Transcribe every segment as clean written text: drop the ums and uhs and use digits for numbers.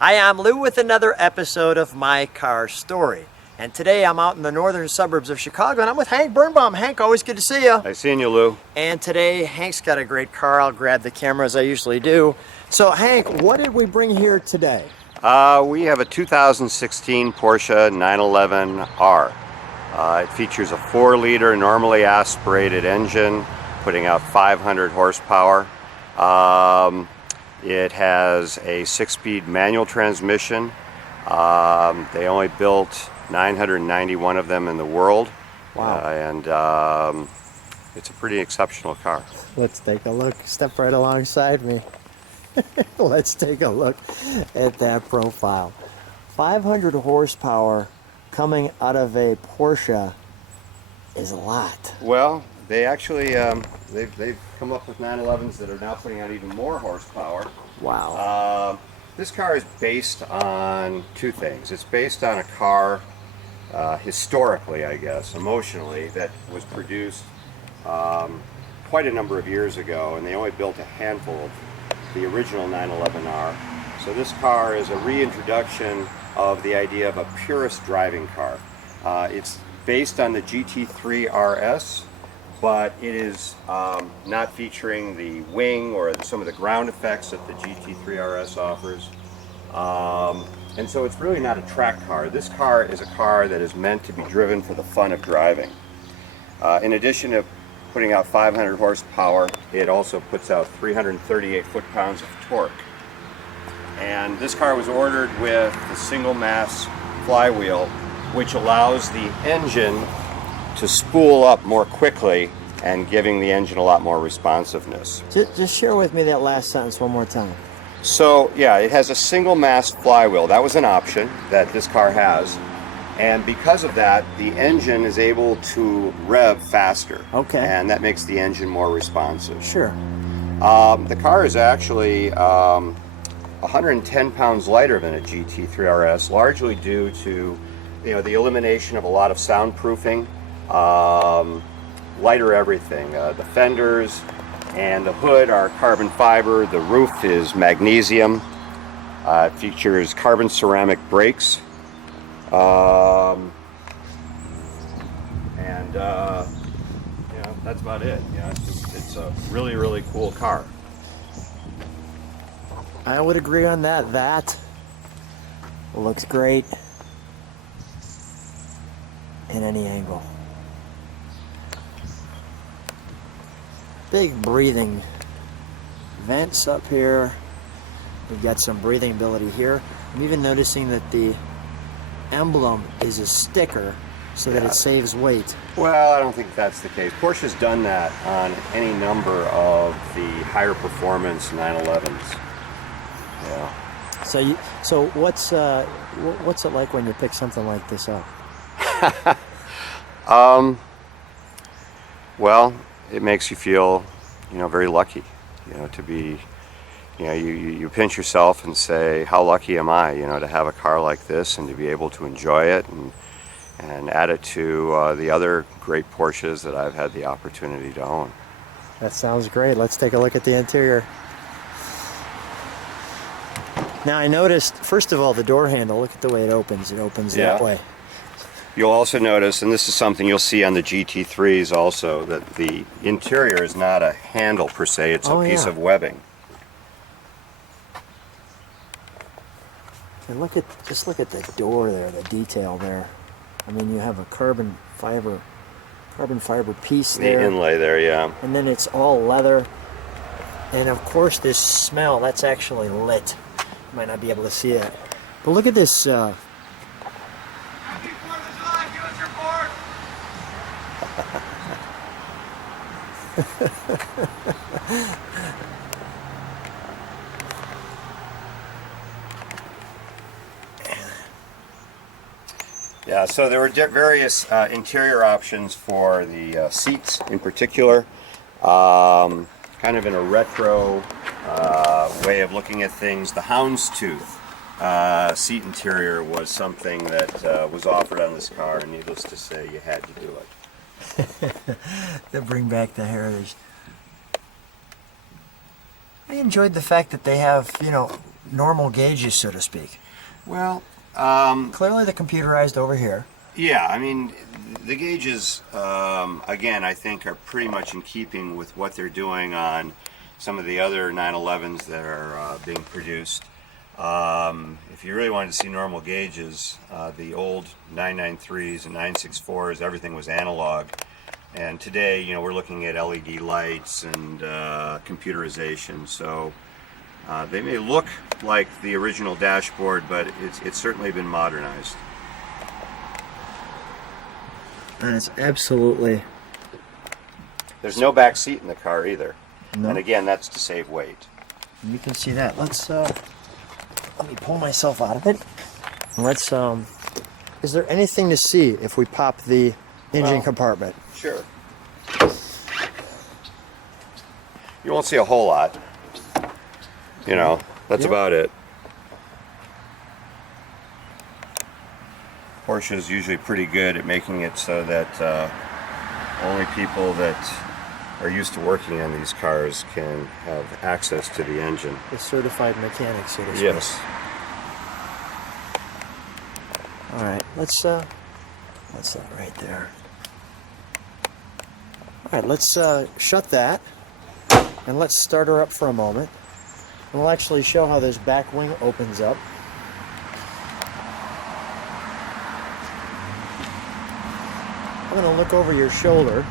Hi, I'm Lou with another episode of My Car Story. And today I'm out in the northern suburbs of Chicago and I'm with Hank Bernbaum. Hank, always good to see you. Nice seeing you, Lou. And today Hank's got a great car. I'll grab the camera as I usually do. So Hank, what did we bring here today? We have a 2016 Porsche 911R. It features a 4-liter normally aspirated engine, putting out 500 horsepower. It has a 6-speed manual transmission. They only built 991 of them in the world. Wow. And it's a pretty exceptional car. Let's take a look. Step right alongside me. Let's take a look at that profile. 500 horsepower coming out of a Porsche is a lot. Well, they actually they've come up with 911s that are now putting out even more horsepower. Wow. This car is based on two things. It's based on a car historically, I guess, emotionally, that was produced quite a number of years ago, and they only built a handful of the original 911R. So this car is a reintroduction of the idea of a purist driving car. It's based on the GT3 RS, but it is not featuring the wing or some of the ground effects that the GT3 RS offers. And so it's really not a track car. This car is a car that is meant to be driven for the fun of driving. In addition to putting out 500 horsepower, it also puts out 338 foot-pounds of torque. And this car was ordered with the single mass flywheel, which allows the engine to spool up more quickly and giving the engine a lot more responsiveness. Just share with me that last sentence one more time. So yeah, it has a single mass flywheel. That was an option that this car has. And because of that, the engine is able to rev faster. Okay. And that makes the engine more responsive. Sure. The car is actually 110 pounds lighter than a GT3 RS, largely due to the elimination of a lot of soundproofing, lighter everything. The fenders and the hood are carbon fiber. The roof is magnesium. It features carbon ceramic brakes. That's about it. It's a really, really cool car. I would agree on that. That looks great in any angle. Big breathing vents up here. We've got some breathing ability here. I'm even noticing that the emblem is a sticker so that it saves weight. Well, I don't think that's the case. Porsche's done that on any number of the higher performance 911s. Yeah. So what's it like when you pick something like this up? Well, it makes you feel, very lucky, to be, you pinch yourself and say, how lucky am I, to have a car like this and to be able to enjoy it and add it to the other great Porsches that I've had the opportunity to own. That sounds great. Let's take a look at the interior. Now I noticed, first of all, the door handle. Look at the way it opens. It opens that way. You'll also notice, and this is something you'll see on the GT3s also, that the interior is not a handle per se, it's a piece of webbing. And just look at the door there, the detail there. I mean, you have a carbon fiber piece there. The inlay there, yeah. And then it's all leather. And of course this smell, that's actually lit. You might not be able to see it. But look at this. Yeah, so there were various interior options for the seats in particular. Kind of in a retro way of looking at things. The houndstooth seat interior was something that was offered on this car, and needless to say, you had to do it. They bring back the heritage. I enjoyed the fact that they have, normal gauges, so to speak. Well, Clearly the computerized over here. yeah, I mean, the gauges, again, I think are pretty much in keeping with what they're doing on some of the other 911s that are being produced. If you really wanted to see normal gauges, the old 993s and 964s, everything was analog. And today, you know, we're looking at LED lights and computerization. So they may look like the original dashboard, but it's certainly been modernized. And it's absolutely... There's no back seat in the car either. No. And again, that's to save weight. You can see that. Let's let me pull myself out of it. Let's is there anything to see if we pop the engine compartment? Sure. You won't see a whole lot. You know, that's about it. Porsche is usually pretty good at making it so that only people that are used to working on these cars can have access to the engine. The certified mechanics, so to speak. Yes. All right, let's that right there. All right, let's shut that, and let's start her up for a moment. And we'll actually show how this back wing opens up. I'm going to look over your shoulder.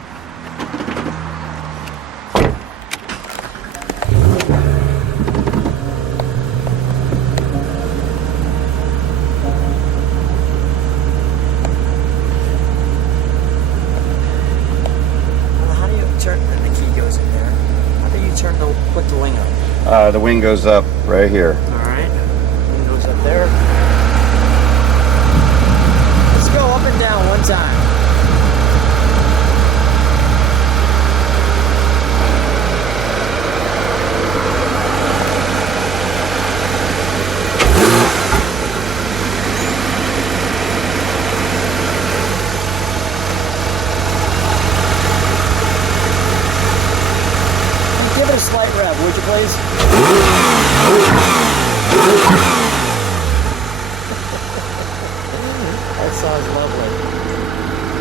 How do you turn, and the key goes in there. How do you turn put the wing up? The wing goes up right here. All right, wing goes up there. Let's go up and down one time. Give it a slight rev, would you please? That sounds lovely.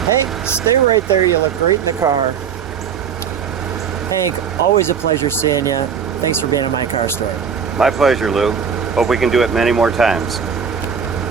Hey, stay right there. You look great in the car. Hank, always a pleasure seeing you. Thanks for being in my car story. My pleasure, Lou. Hope we can do it many more times.